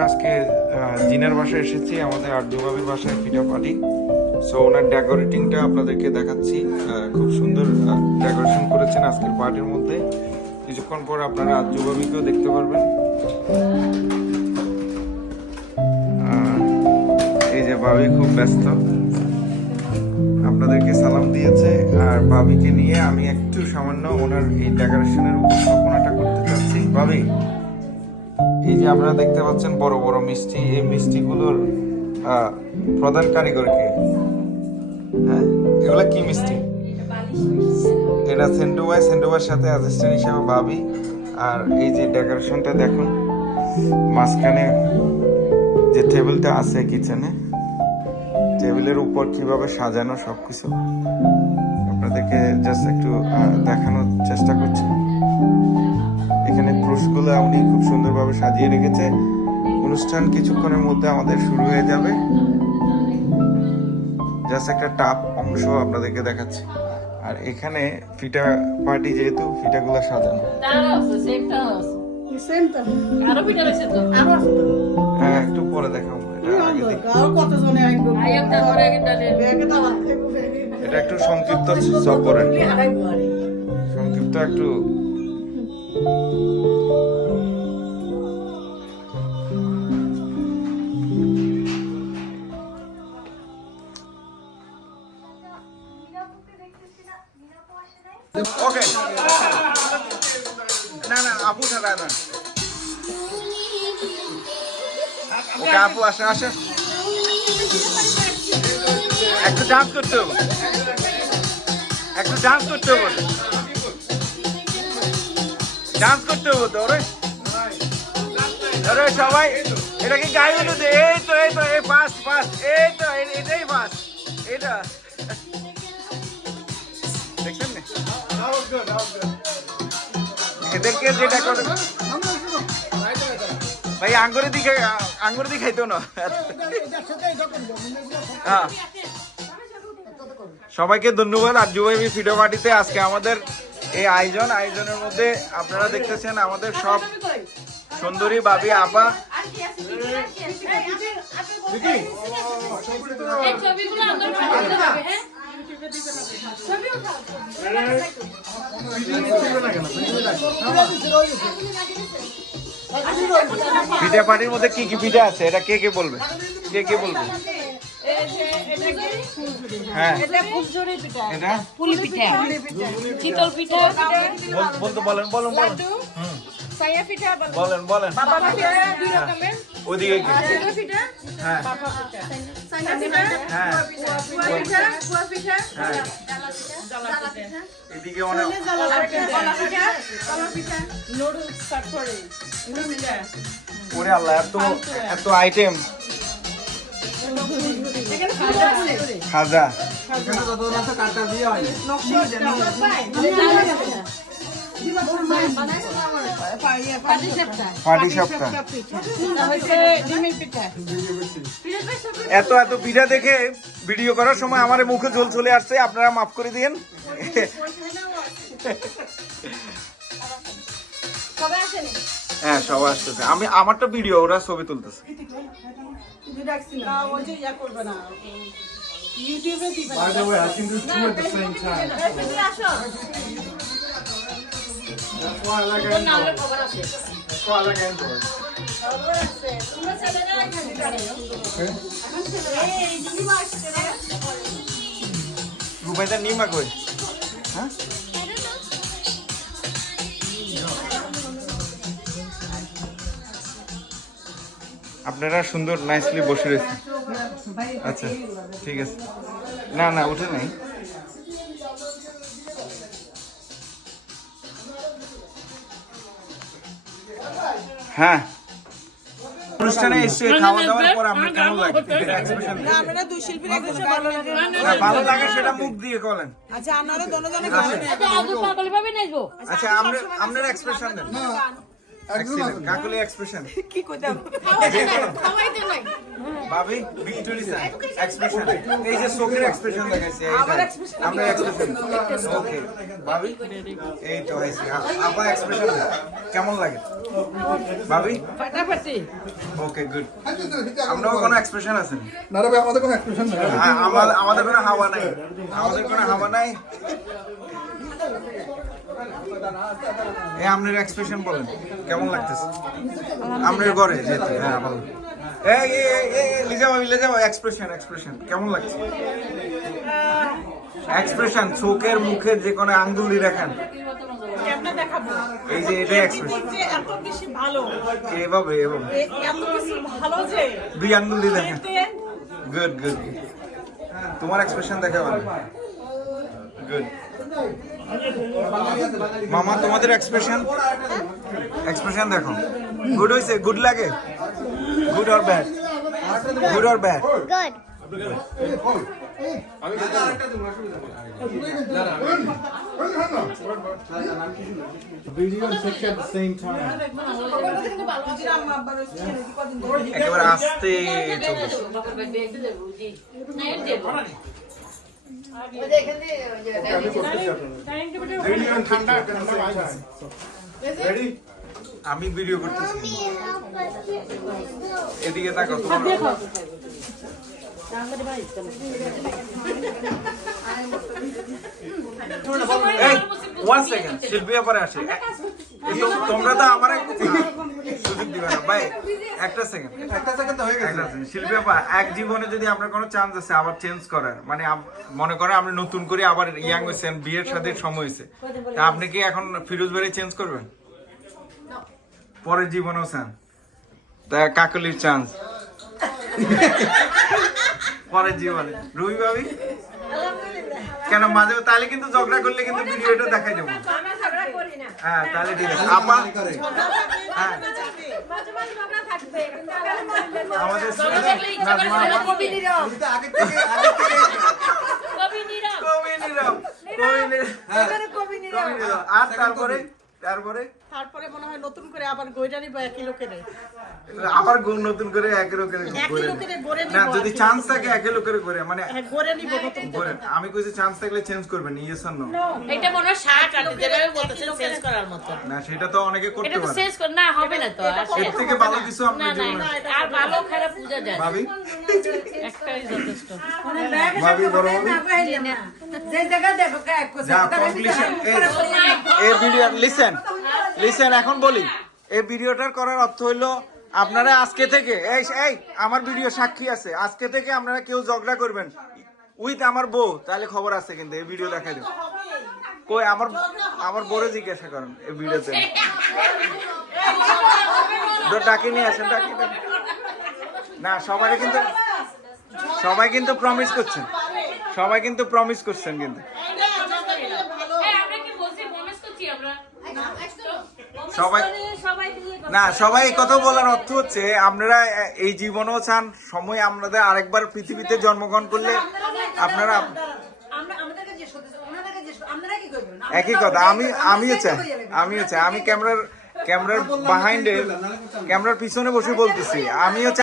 আমরা আজকে জিনার বাসায় এসেছি, আমাদের আর্যভাবের বাসায় পিঠা পার্টি। সো ওনার ডেকোরেটিংটা আপনাদেরকে দেখাচ্ছি। খুব সুন্দর ডেকোরেশন করেছেন আজকের পার্টির মধ্যে। কিছুক্ষণ পর আপনারা আর্যভাবিকেও দেখতে পারবেন। এই যে ভাবি খুব ব্যস্ত, আপনাদেরকে সালাম দিয়েছে। আর ভাবিকে নিয়ে আমি একটু সামান্য ওনার এই ডেকোরেশনের উপস্থাপনাটা করতে চাচ্ছি। ভাবি, এই যে আপনারা দেখতে পাচ্ছেন বড় বড় মিষ্টি, এই মিষ্টিগুলোর প্রধান কারিগর কে? হ্যাঁ, এগুলা কি মিষ্টি? এটা সেন্ডুবাই, সেন্ডুবার সাথে অ্যাসিস্ট্যান্ট হিসেবে ভাবি। আর এই যে ডেকোরেশনটা দেখুন, মাঝখানে যে টেবিলটা আছে কিচেনে, টেবিলের উপর কিভাবে সাজানো সবকিছু আপনাদেরকে জাস্ট একটু দেখানোর চেষ্টা করছি। এখানে ফ্রুটসগুলো উনি খুব সুন্দরভাবে সাজিয়ে রেখেছে। অনুষ্ঠান কিছুক্ষণের মধ্যে আমাদের শুরু হয়ে যাবে। জাস্ট একটা টাপ অংশ আপনাদেরকে দেখাচ্ছি। আর এখানে পিঠা পার্টি, যেহেতু পিঠাগুলো সাজানো। হ্যাঁ, একটু পরে দেখাবো। এটা একটু সংক্ষিপ্ত সব করেন, সংক্ষিপ্ত একটু। ওকে, না না আপু ছাড়া না। ওকে আপু, আসে আসে, একটু ডান্স করতে হবে, একটু ডান্স করতে হবে, ডান্স করতে হবে তো। ওরে সবাই এটা কি গায়ে হলুদ? এই তো এই তো এই ফার্স্ট ফার্স্ট, এই তো এটাই ফার্স্ট। এটা দেখছেন না এদেরকে যেটা করে ভাই, আঙ্গুরে দিয়ে খাইতো না। হ্যাঁ, সবাইকে ধন্যবাদ। আর যুবাইবি ভিডিও পার্টিতে আজকে আমাদের এই আয়োজনের মধ্যে আপনারা দেখতেছেন আমাদের সব সুন্দরী ভাবি, আপা। পিঠা পার্টির মধ্যে কি কি পিঠা আছে এটা কে কে বলবে? কে কে বলবে? হ্যাঁ, এটা পুলি পিঠা, চিতল পিঠা বলতে বলেন, বলেন বলেন, সায়া পিঠা বলেন, বলেন। বাবা পিঠা দুই রকমের, ওদিকে কি পিঠা? হ্যাঁ, বাবা পিঠা, সায়া পিঠা, হ্যাঁ, কুয়া পিঠা, কুয়া পিঠা, হ্যাঁ, জালা পিঠা, এদিকে অনেক জালা পিঠা, জালা পিঠা, নুডলস সাতরে, পিঠা। ওরে আল্লাহ, এত আইটেম। এখানে খাজা আছে, খাজা এখানে যত আছে কাটা দিয়ে হয় নকশা এত এত পিঠা দেখে ভিডিও করার সময় আমার মুখে জল চলে আসছে, আপনারা মাফ করে দিন। হ্যাঁ, সবাই আসতেছে। আমি আমারটা ভিডিও, ওরা ছবি তুলতেছে। By the way, I can do two at the same time. That's why I like Android. That's why I like Android. Rubaida Nima koi? Huh? আপনারা সুন্দর নাইসলি বসে রয়েছে। আচ্ছা, ঠিক আছে। না না, উঠে নাই। হ্যাঁ, অনুষ্ঠানে এসে খাওয়া দাওয়ার পর আপনার কেমন লাগে? আপনারা দুই শিল্পীর একসাথে ভালো লাগে। ভালো লাগে সেটা মুখ দিয়ে বলেন। আচ্ছা, আপনারা দোনোজনে খাবেন। আচ্ছা, আপনার এক্সপ্রেশন দেন। এক্সিলেন্ট কাকুলি এক্সপ্রেশন কি কইতাম ভাবি ভিক্টোরি স্যার এক্সপ্রেশন এই যে চোখের এক্সপ্রেশন দেখাইছে আমরা এক্সপ্রেশন ওকে ভাবি এই তো হইছে আপা এক্সপ্রেশন কেমন লাগে ভাবি ফাটাফাটি ওকে গুড আমরাও কোনো এক্সপ্রেশন আছে না রে ভাই আমাদের কোনো এক্সপ্রেশন নেই আমাদের কোনো হাওয়া নাই আমাদের কোনো হাওয়া নাই এই আপনার এক্সপ্রেশন বলেন কেমন লাগতেছে আপনার ঘরে যেতে হ্যাঁ বলেন এই লিজা এক্সপ্রেশন কেমন লাগছে এক্সপ্রেশন চোখের মুখের যে কোনো আঙ্গুলি দেখান কেমনে দেখাবো এই যে এটা এক্সপ্রেশন যে এত বেশি ভালো এভাবে এত বেশি ভালো যে দুই আঙ্গুলি দেখেন গুড তোমার এক্সপ্রেশন দেখাবেন গুড মামা তোমাদের এক্সপ্রেশন দেখো গুড হইছে গুড লাগে good or bad video and section at the same time. একেবারে আস্তে Video and ঠান্ডা at the same time. Ready? আমি ভিডিও করতেছি এদিকে তাকাও ওয়ান সেকেন্ড শিল্পীর পরে আসে তোমরা তো আমার সুযোগ দিবে না ভাই একটা সেকেন্ড তো হয়ে গেছে শিল্পী আপা এক জীবনে যদি আপনার কোনো চান্স আছে আবার চেঞ্জ করার মানে মনে করেন আপনি নতুন করে আবার ইয়াং হয়েছেন বিয়ের সাথে সময় হয়েছে তা আপনি কি এখন ফিরোজ ভাই চেঞ্জ করবেন পরের জীবনেও চান তা কাকলির চান্স পরের জীবনে রুবি ভাবি কেন মাঝে তাহলে কিন্তু ঝগড়া করলে কিন্তু ভিডিওটা দেখাই দেবো হ্যাঁ তাহলে ঠিক আছে আপা হ্যাঁ আমাদের কবি নীরব আর তারপরে মনে হয় নতুন করে আবার গইটা নিব একই লোকের আবার নতুন করে একে লোকের না যদি চান্স থাকে একে লোকের করে মানে গড়ে নিব নতুন করে আমি কইছি চান্স থাকলে চেঞ্জ করবেন ইয়েস আর নো এটা মনে হয় 60 আর যেভাবে বলতেছেন চেঞ্জ করার মতো না সেটা তো অনেকে করতে এটা তো পারে চেঞ্জ কর না হবে না তো এর থেকে ভালো কিছু আপনি জীবনে আর ভালো খারাপ বুঝা যায় ভাবি একটাই যথেষ্ট ভাবি বড় ভাবি যে জায়গা দেখো এক যা কমপ্লিশন এই ভিডিও লিসেন এখন বলি এই ভিডিওটার করার অর্থ হইলো আপনারা আজকে থেকে এই আমার ভিডিও সাক্ষী আছে আজকে থেকে আপনারা কেউ ঝগড়া করবেন উইথ আমার বউ তাহলে খবর আছে কিন্তু এই ভিডিও দেখাই দেব কই আমার বউরে জিজ্ঞাসা করেন এই ভিডিওতে ডাকি নিয়ে আসেন ডাকি না সবাই কিন্তু প্রমিস করছেন কিন্তু সবাই এই কথা বলার অর্থ হচ্ছে আপনারা এই জীবনও চান সময় আমাদের আরেকবার পৃথিবীতে জন্মগ্রহণ করলে আপনারা একই কথা আমিও চাই আমি ক্যামেরার বিহাইন্ডে ক্যামেরার পিছনে বসে বলতেছি আমিও চাই